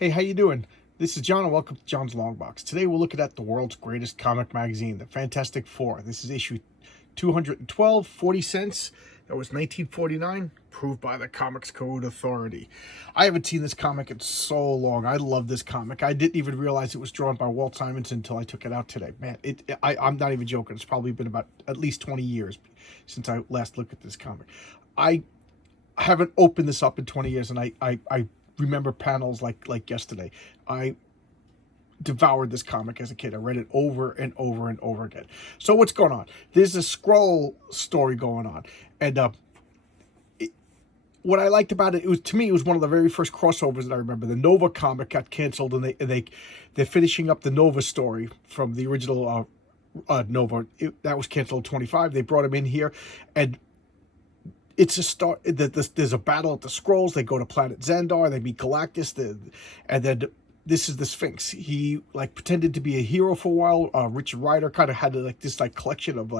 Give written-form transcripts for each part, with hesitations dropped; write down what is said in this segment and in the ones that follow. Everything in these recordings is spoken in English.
Hey, how you doing? This is John and welcome to John's Long Box. Today we're looking at the world's greatest comic magazine, the Fantastic Four. This is issue 212, 40 cents. That was 1949, approved by the Comics Code Authority. I haven't seen this comic in so long. I love this comic. I didn't even realize it was drawn by Walt Simonson until I took it out today. Man, I'm not even joking. It's probably been about at least 20 years since I last looked at this comic. I haven't opened this up in 20 years, and I remember panels like yesterday. I devoured this comic as a kid. I read it over and over and over again. So what's going on? There's a Skrull story going on, and what I liked about it, to me, it was one of the very first crossovers that I remember. The Nova comic got canceled, and they're finishing up the Nova story from the original Nova. That was canceled in 25. They brought him in here, and it's a start. There's a battle at the Skrulls. They go to planet Xandar. They meet Galactus. And then this is the Sphinx. He pretended to be a hero for a while. Richard Rider kind of had this collection of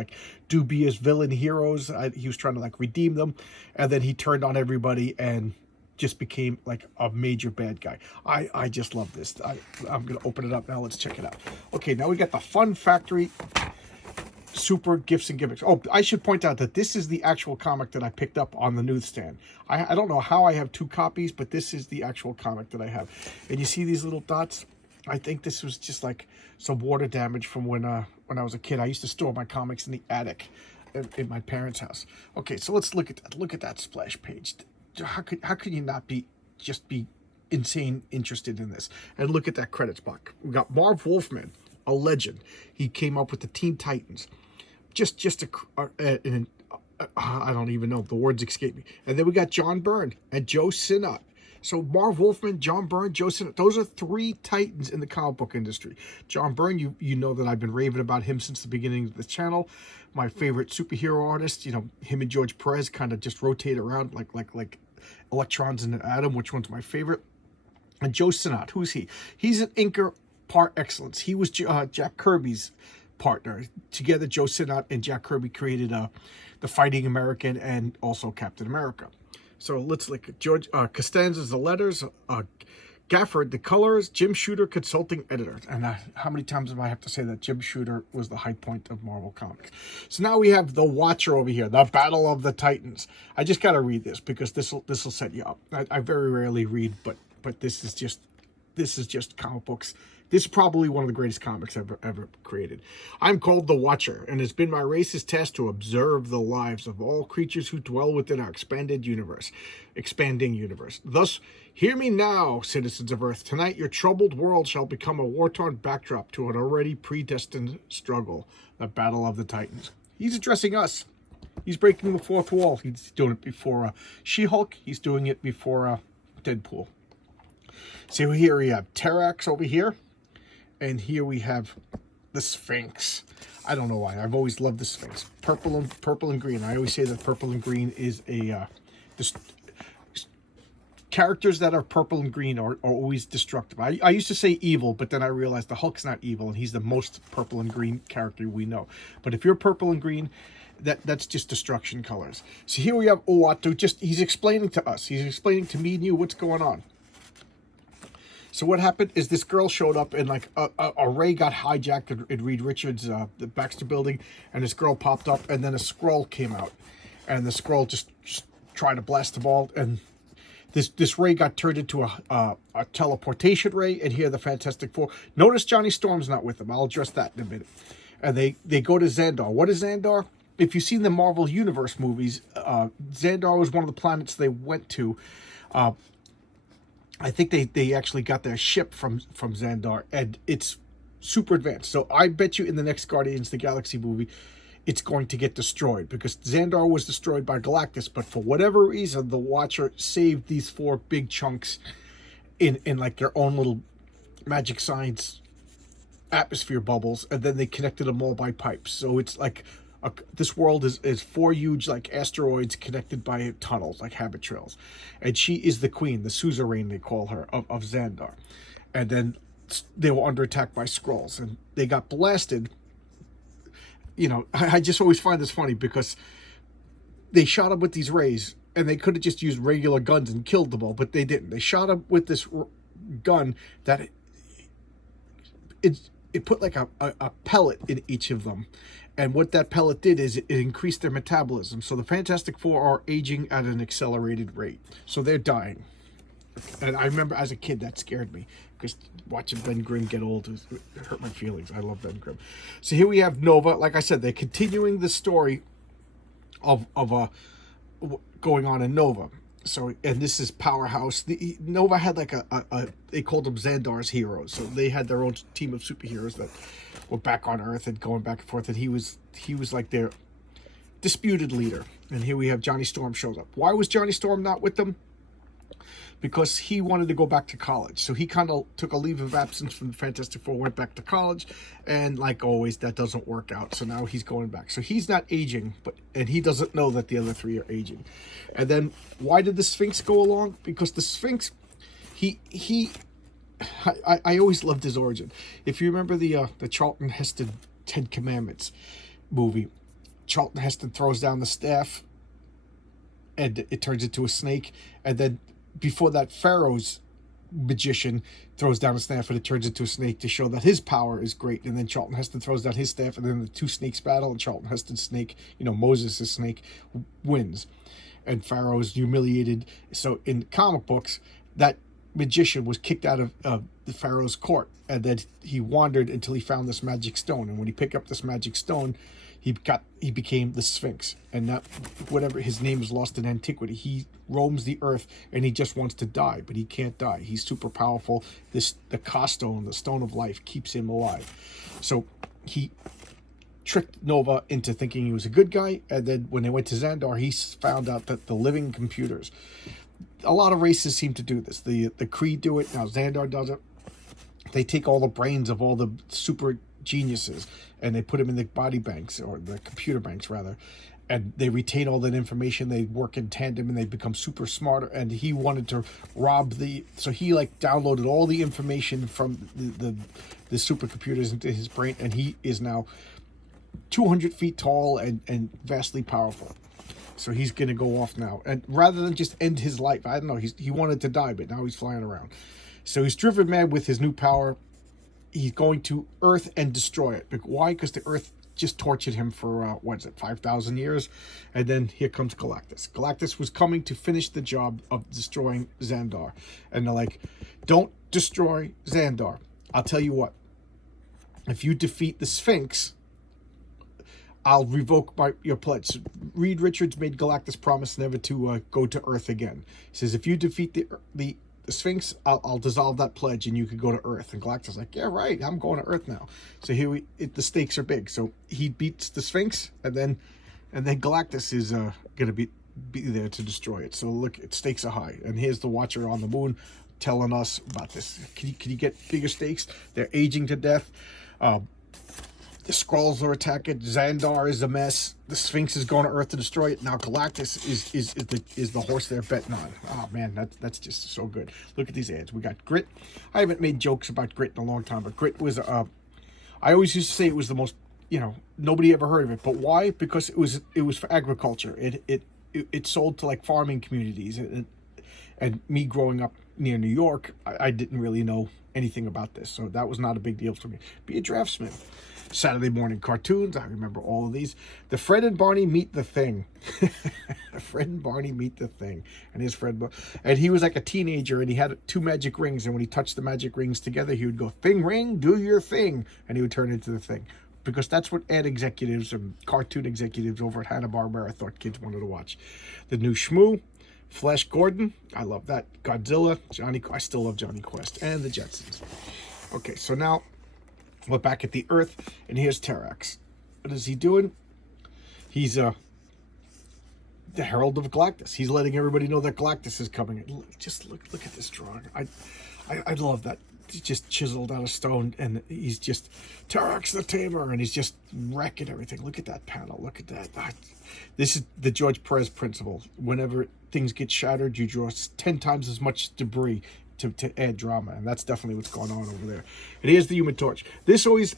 dubious villain heroes. He was trying to redeem them, and then he turned on everybody and just became a major bad guy. I just love this. I'm gonna open it up now. Let's check it out. Okay, now we got the Fun Factory Super Gifts and Gimmicks. Oh, I should point out that this is the actual comic that I picked up on the newsstand. I don't know how I have two copies, but this is the actual comic that I have. And you see these little dots? I think this was just some water damage from when I was a kid. I used to store my comics in the attic in my parents' house. Okay, so let's look at that. Look at that splash page. How could you not be insane interested in this? And look at that credits block. We got Marv Wolfman, a legend. He came up with the Teen Titans. I don't even know. The words escape me. And then we got John Byrne and Joe Sinnott. So Marv Wolfman, John Byrne, Joe Sinnott. Those are three titans in the comic book industry. John Byrne, you know that I've been raving about him since the beginning of the channel. My favorite superhero artist. You know, him and George Perez kind of just rotate around like electrons in an atom. Which one's my favorite? And Joe Sinnott, who's he? He's an inker par excellence. He was Jack Kirby's partner. Together, Joe Sinnott and Jack Kirby created the Fighting American and also Captain America. So let's look at George Costanza's the letters, Gafford the colors, Jim Shooter consulting editor. And how many times do I have to say that Jim Shooter was the high point of Marvel Comics? So now we have the Watcher over here, the Battle of the Titans. I just got to read this because this will set you up. I very rarely read, but this is just comic books. This is probably one of the greatest comics ever created. I'm called the Watcher, and it's been my race's task to observe the lives of all creatures who dwell within our expanding universe. Thus, hear me now, citizens of Earth. Tonight, your troubled world shall become a war-torn backdrop to an already predestined struggle, the Battle of the Titans. He's addressing us. He's breaking the fourth wall. He's doing it before She-Hulk. He's doing it before Deadpool. So here we have Terrax over here. And here we have the Sphinx. I don't know why. I've always loved the Sphinx. Purple and green. I always say that purple and green is characters that are purple and green are always destructive. I used to say evil, but then I realized the Hulk's not evil, and he's the most purple and green character we know. But if you're purple and green, that's just destruction colors. So here we have Uatu. He's explaining to us. He's explaining to me and you what's going on. So what happened is this girl showed up and a ray got hijacked at Reed Richards, the Baxter building, and this girl popped up, and then a Skrull came out, and the Skrull just tried to blast them all, and this ray got turned into a teleportation ray, and here the Fantastic Four. Notice Johnny Storm's not with them. I'll address that in a minute. And they go to Xandar. What is Xandar? If you've seen the Marvel Universe movies, Xandar was one of the planets they went to. I think they actually got their ship from Xandar, and it's super advanced. So I bet you in the next Guardians of the Galaxy movie, it's going to get destroyed because Xandar was destroyed by Galactus. But for whatever reason, the Watcher saved these four big chunks in their own little magic science atmosphere bubbles, and then they connected them all by pipes. So it's this world is four huge asteroids connected by tunnels, like habit trails, and she is the queen, the suzerain they call her, of Xandar. And then they were under attack by Skrulls, and they got blasted. You know, I just always find this funny because they shot them with these rays, and they could have just used regular guns and killed them all, but they didn't. They shot them with this gun that it put like a pellet in each of them. And what that pellet did is it increased their metabolism. So the Fantastic Four are aging at an accelerated rate. So they're dying. And I remember as a kid, that scared me. Because watching Ben Grimm get old, it hurt my feelings. I love Ben Grimm. So here we have Nova. Like I said, they're continuing the story of going on in Nova. So, and this is Powerhouse. Nova had like they called them Xandar's heroes. So they had their own team of superheroes that were back on Earth and going back and forth. And he was like their disputed leader. And here we have Johnny Storm shows up. Why was Johnny Storm not with them? Because he wanted to go back to college. So he kind of took a leave of absence from the Fantastic Four, went back to college, and like always, that doesn't work out. So now he's going back. So he's not aging, and he doesn't know that the other three are aging. And then why did the Sphinx go along? Because the Sphinx, I always loved his origin. If you remember the Charlton Heston 10 Commandments movie, Charlton Heston throws down the staff, and it turns into a snake, and then before that, Pharaoh's magician throws down a staff and it turns into a snake to show that his power is great. And then Charlton Heston throws down his staff, and then the two snakes battle, and Charlton Heston's snake, Moses' snake, wins. And Pharaoh is humiliated. So in comic books, that magician was kicked out of the Pharaoh's court, and then he wandered until he found this magic stone. And when he picked up this magic stone, he became the Sphinx, and that whatever his name is lost in antiquity. He roams the earth and he just wants to die, but he can't die. He's super powerful. The Castone, the Stone of Life, keeps him alive. So he tricked Nova into thinking he was a good guy, and then when they went to Xandar, he found out that the living computers. A lot of races seem to do this. The Kree do it now. Xandar does it. They take all the brains of all the super geniuses and they put them in the body banks, or the computer banks rather, and they retain all that information. They work in tandem and they become super smarter. And he wanted to rob so he like downloaded all the information from the supercomputers into his brain, and he is now 200 feet tall and vastly powerful. So he's going to go off now, and rather than just end his life, I don't know, he wanted to die, but now he's flying around. So he's driven mad with his new power. He's going to Earth and destroy it. Why? Because the Earth just tortured him for, 5,000 years? And then here comes Galactus. Galactus was coming to finish the job of destroying Xandar. And they're like, don't destroy Xandar. I'll tell you what. If you defeat the Sphinx, I'll revoke your pledge. So Reed Richards made Galactus promise never to go to Earth again. He says, if you defeat the Sphinx, I'll dissolve that pledge and you could go to Earth. And Galactus is like, yeah, right, I'm going to Earth now. So here the stakes are big. So he beats the Sphinx, and then Galactus is gonna be there to destroy it. So look, stakes are high. And here's the Watcher on the moon telling us about this. Can you get bigger stakes? They're aging to death. The Skrulls are attacking. Xandar is a mess. The Sphinx is going to Earth to destroy it. Now Galactus is the horse they're betting on. Oh man, that's just so good. Look at these ads. We got Grit. I haven't made jokes about Grit in a long time, but Grit was I always used to say it was the most, nobody ever heard of it. But why? Because it was for agriculture. It sold to like farming communities. And me growing up near New York, I didn't really know anything about this, so that was not a big deal for me. Be a draftsman. Saturday morning cartoons, I remember all of these. The Fred and Barney Meet the Thing. Fred and Barney Meet the Thing. And here's Fred, and he was like a teenager, and he had 2 magic rings, and when he touched the magic rings together, he would go, "Thing ring, do your thing," and he would turn into the Thing. Because that's what ad executives and cartoon executives over at Hanna-Barbera thought kids wanted to watch. The New Shmoo, Flash Gordon, I love that. Godzilla, I still love Johnny Quest, and the Jetsons. Okay, so now we're back at the Earth, and here's Terrax. What is he doing? He's the Herald of Galactus. He's letting everybody know that Galactus is coming. Just look at this drawing. I love that. He's just chiseled out of stone, and he's just Terrax the Tamer, and he's just wrecking everything. Look at that panel. Look at that. This is the George Perez principle. Whenever things get shattered, you draw 10 times as much debris to add drama, and that's definitely what's going on over there. And here's the Human Torch. This always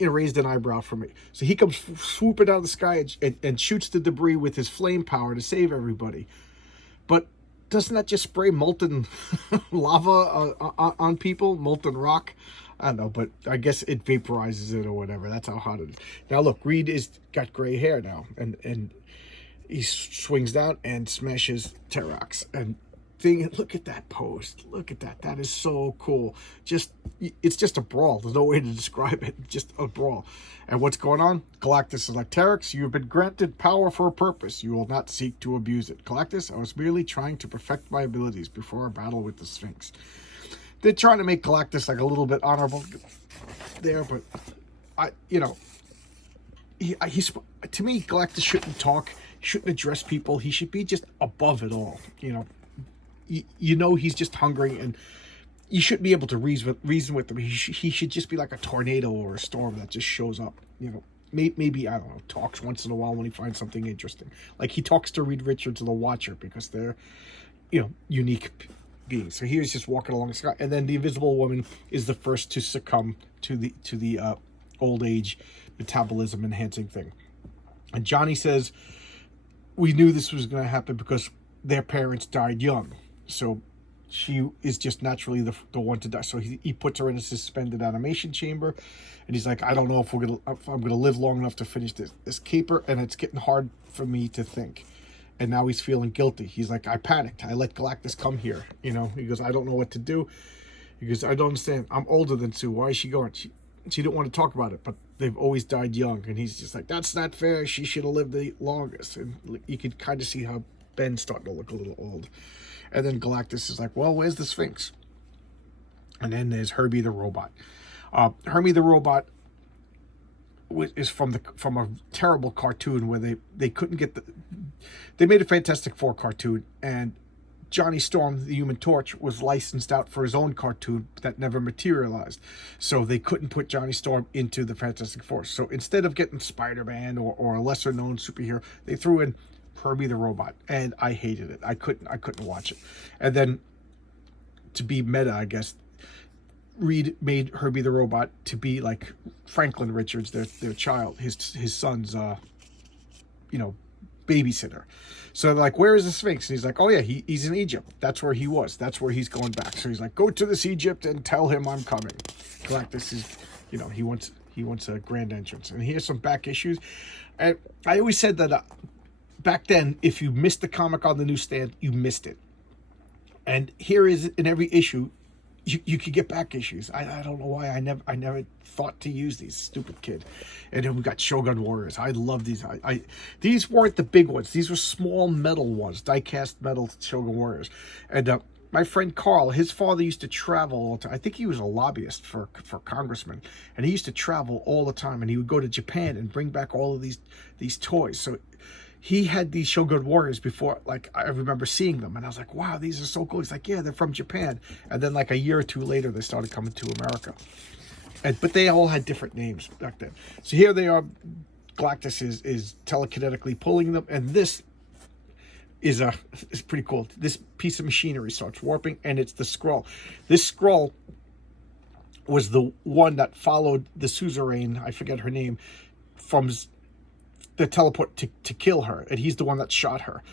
raised an eyebrow for me. So he comes swooping out of the sky and shoots the debris with his flame power to save everybody. But doesn't that just spray molten lava on people, molten rock? I don't know, but I guess it vaporizes it or whatever. That's how hot it is. Now look, Reed is got gray hair now, and he swings down and smashes Terax. And look at that pose. Look at that. That is so cool. It's just a brawl. There's no way to describe it. Just a brawl. And what's going on? Galactus is like, Terax, you've been granted power for a purpose. You will not seek to abuse it. Galactus, I was merely trying to perfect my abilities before our battle with the Sphinx. They're trying to make Galactus like a little bit honorable there, but he's, to me, Galactus shouldn't talk. He shouldn't address people. He should be just above it all. He's just hungry, and you shouldn't be able to reason with him. He should just be like a tornado or a storm that just shows up. Maybe, I don't know, talks once in a while when he finds something interesting. Like he talks to Reed Richards of the Watcher because they're, unique beings. So he was just walking along the sky, and then the Invisible Woman is the first to succumb to the old age metabolism enhancing thing. And Johnny says, we knew this was going to happen because their parents died young. So she is just naturally the one to die. So he puts her in a suspended animation chamber, and he's like, I don't know if I'm gonna live long enough to finish this caper, and it's getting hard for me to think. And now he's feeling guilty. He's like, I panicked. I let Galactus come here. He goes, I don't know what to do. He goes, I don't understand. I'm older than Sue. Why is she going? She didn't want to talk about it, but they've always died young. And he's just like, that's not fair. She should have lived the longest. And you could kind of see how Ben's starting to look a little old. And then Galactus is like, well, where's the Sphinx? And then there's Herbie the Robot. Herbie the Robot is from a terrible cartoon where they couldn't get they made a Fantastic Four cartoon, and Johnny Storm, the Human Torch, was licensed out for his own cartoon that never materialized. So they couldn't put Johnny Storm into the Fantastic Four. So instead of getting Spider-Man or a lesser known superhero, they threw in Herbie the Robot, and I hated it. I couldn't watch it. And then, to be meta, I guess, Reed made Herbie the Robot to be like Franklin Richards, their child, his son's babysitter. So they're like, where is the Sphinx? And he's like, oh yeah, he's in Egypt. That's where he was. That's where he's going back. So he's like, go to this Egypt and tell him I'm coming. Galactus is, he wants a grand entrance. And here's some back issues. And I always said that back then, if you missed the comic on the newsstand, you missed it. And here is in every issue, you could get back issues. I don't know why I never thought to use these, stupid kid. And then we got Shogun Warriors. I love these. These weren't the big ones. These were small metal ones, die-cast metal Shogun Warriors. And my friend Carl, his father used to travel all the time. I think he was a lobbyist for congressman, and he used to travel all the time. And he would go to Japan and bring back all of these toys. So he had these Shogun Warriors before, like, I remember seeing them, and I was like, wow, these are so cool. He's like, yeah, they're from Japan. And then like a year or two later, they started coming to America. But they all had different names back then. So here they are. Galactus is telekinetically pulling them, and this is pretty cool. This piece of machinery starts warping, and it's the Skrull. This Skrull was the one that followed the suzerain, I forget her name, from the teleport to kill her, and he's the one that shot her.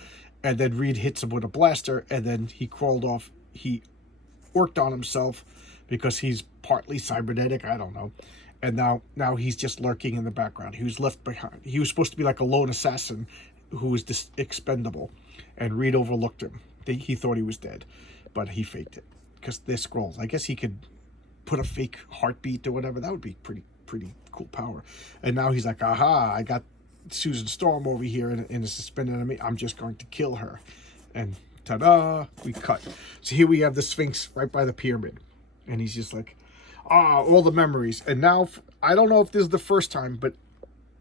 And then Reed hits him with a blaster, and then he crawled off. He worked on himself because he's partly cybernetic, I don't know. And now he's just lurking in the background. He was left behind. He was supposed to be like a lone assassin who was expendable, and Reed overlooked him. He thought he was dead, but he faked it because they're Skrulls. I guess he could put a fake heartbeat or whatever. That would be pretty cool power. And now he's like, aha, I got Susan Storm over here in a suspended enemy. I'm just going to kill her. And ta-da, we cut. So here we have the Sphinx right by the pyramid. And he's just like, all the memories. And now, I don't know if this is the first time, but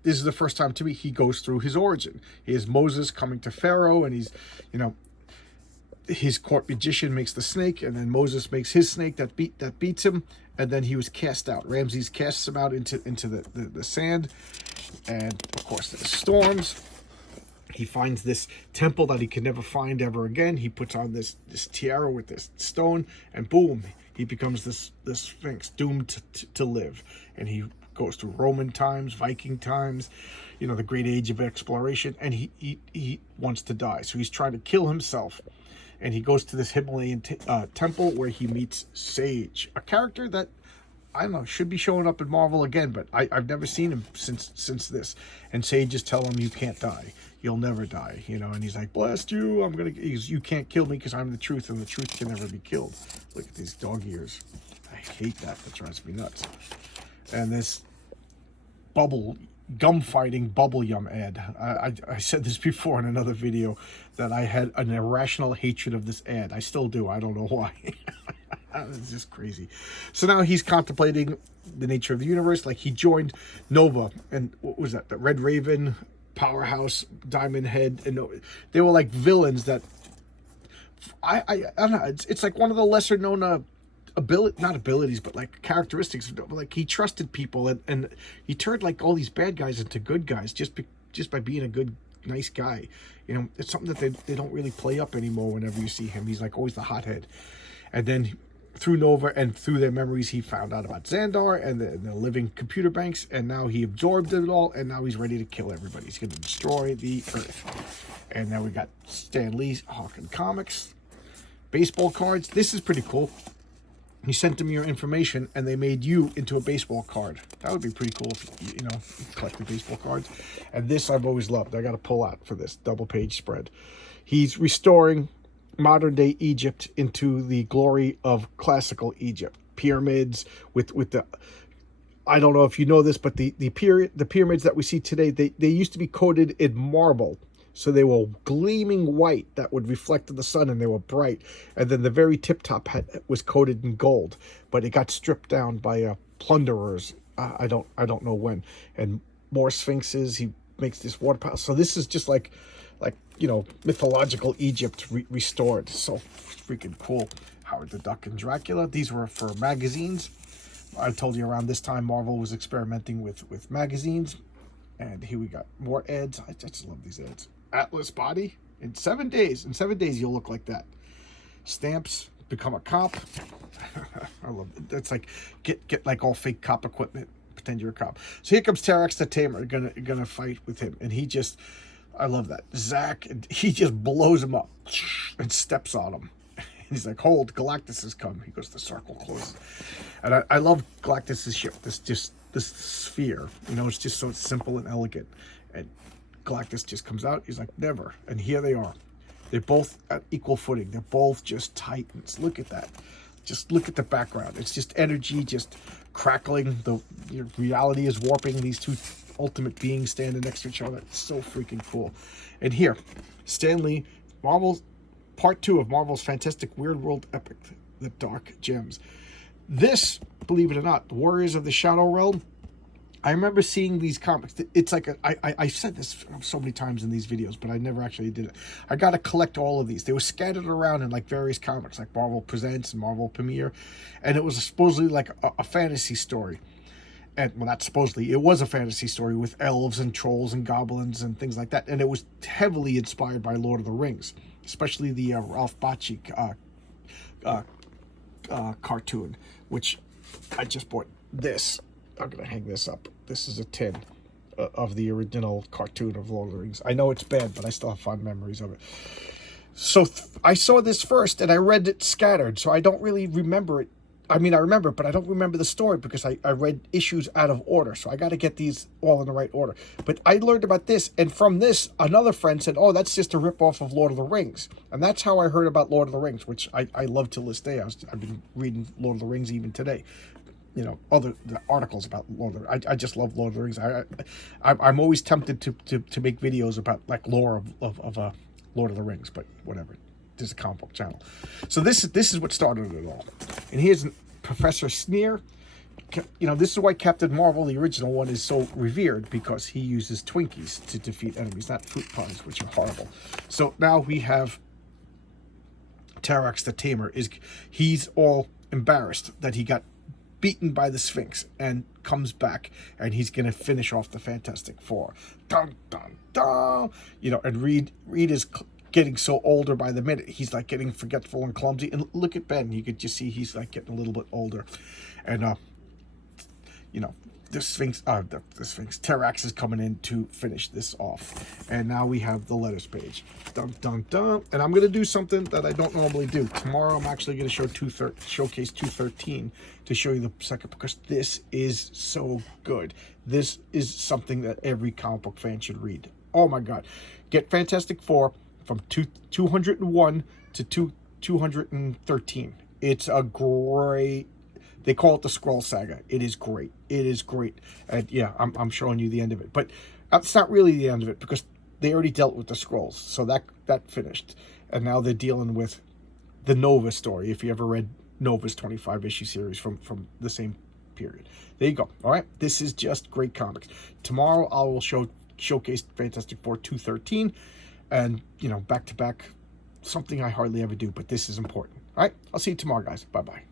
this is the first time to me he goes through his origin. He has Moses coming to Pharaoh, and he's, his court magician makes the snake, and then Moses makes his snake that beats him, and then he was cast out. Ramses casts him out into the sand, and of course there's storms. He finds this temple that he can never find ever again. He puts on this tiara with this stone, and boom, he becomes this Sphinx, doomed to live. And he goes through Roman times, Viking times, the great age of exploration, and he wants to die. So he's trying to kill himself. and he goes to this Himalayan temple where he meets Sage, a character that I don't know, should be showing up in Marvel again, but I've never seen him since this. And Sage just tell him, you can't die. You'll never die, you know. And he's like, blast you, you can't kill me because I'm the truth, and the truth can never be killed. Look at these dog ears. I hate that. That drives me nuts. And this gum fighting bubble yum ad. I said this before in another video that I had an irrational hatred of this ad. I still do. I don't know why. It's just crazy. So now he's contemplating the nature of the universe. Like, he joined Nova, and what was that? The Red Raven, Powerhouse, Diamond Head, and they were like villains that I don't know. It's like one of the lesser known not abilities, but like characteristics. Like, he trusted people, and he turned like all these bad guys into good guys just by being a good, nice guy. You know, it's something that they don't really play up anymore. Whenever you see him, he's like always the hothead. And then through Nova and through their memories, he found out about Xandar and the living computer banks, and now he absorbed it all, and now he's ready to kill everybody. He's going to destroy the Earth. And now we got Stan Lee's Hawking Comics. Baseball cards. This is pretty cool. You sent them your information, and they made you into a baseball card. That would be pretty cool if, you know, collected baseball cards. And this I've always loved. I got to pull out for this double-page spread. He's restoring modern-day Egypt into the glory of classical Egypt. Pyramids with the... I don't know if you know this, but the pyramids that we see today, they used to be coated in marble. So they were gleaming white that would reflect in the sun, and they were bright. And then the very tip top was coated in gold, but it got stripped down by plunderers. I don't know when. And more sphinxes. He makes this water palace. So this is just like you know, mythological Egypt restored. So freaking cool. Howard the Duck and Dracula. These were for magazines. I told you around this time Marvel was experimenting with magazines. And here we got more ads. I just love these ads. Atlas body. In 7 days. In 7 days, you'll look like that. Stamps. Become a cop. I love it. That's like, get like all fake cop equipment. Pretend you're a cop. So here comes Terex the Tamer. Gonna fight with him. And he just... I love that. Zach, he just blows him up and steps on him. He's like, hold, Galactus has come. He goes, the circle closes. And I love Galactus's ship, this sphere. You know, it's just so simple and elegant. And Galactus just comes out. He's like, never. And here they are. They're both at equal footing. They're both just titans. Look at that. Just look at the background. It's just energy just crackling. Your reality is warping. These two ultimate beings standing next to each other. It's so freaking cool. And here, Stan Lee, Marvel's part 2 of Marvel's fantastic Weird World epic, The Dark Gems. This, believe it or not, the Warriors of the Shadow Realm, I remember seeing these comics. It's like I said this so many times in these videos, but I never actually did it. I got to collect all of these. They were scattered around in like various comics, like Marvel Presents and Marvel Premiere, and it was supposedly like a fantasy story. And well, not supposedly, it was a fantasy story with elves and trolls and goblins and things like that. And it was heavily inspired by Lord of the Rings, especially the Ralph Bakshi cartoon, which I just bought this. I'm going to hang this up. This is a tin of the original cartoon of Lord of the Rings. I know it's bad, but I still have fond memories of it. So I saw this first, and I read it scattered, so I don't really remember it. I mean, I remember it, but I don't remember the story because I read issues out of order. So I got to get these all in the right order. But I learned about this, and from this, another friend said, oh, that's just a ripoff of Lord of the Rings. And that's how I heard about Lord of the Rings, which I love till this day. I've been reading Lord of the Rings even today. You know, the articles about Lord of the Rings. I just love Lord of the Rings. I'm always tempted to make videos about, like, lore of Lord of the Rings, but whatever. There's a comic book channel. So this is what started it all. And here's Professor Sneer. You know, this is why Captain Marvel, the original one, is so revered, because he uses Twinkies to defeat enemies, not fruit pies, which are horrible. So now we have Terex the Tamer. He's all embarrassed that he got beaten by the Sphinx and comes back, and he's going to finish off the Fantastic Four. Dun, dun, dun. You know, and Reed is getting so older by the minute. He's like getting forgetful and clumsy. And look at Ben. You could just see he's like getting a little bit older. And you know, the Sphinx, Terrax is coming in to finish this off. And now we have the letters page. Dun, dun, dun. And I'm going to do something that I don't normally do. Tomorrow I'm actually going to showcase 213 to show you the second, because this is so good. This is something that every comic book fan should read. Oh my God. Get Fantastic Four from 201 to 213. It's a great... They call it the Skrull Saga. It is great. It is great. And yeah, I'm showing you the end of it. But it's not really the end of it, because they already dealt with the Skrulls. So that finished. And now they're dealing with the Nova story, if you ever read Nova's 25-issue series from the same period. There you go. All right? This is just great comics. Tomorrow I will showcase Fantastic Four 213. And, you know, back-to-back, something I hardly ever do. But this is important. All right? I'll see you tomorrow, guys. Bye-bye.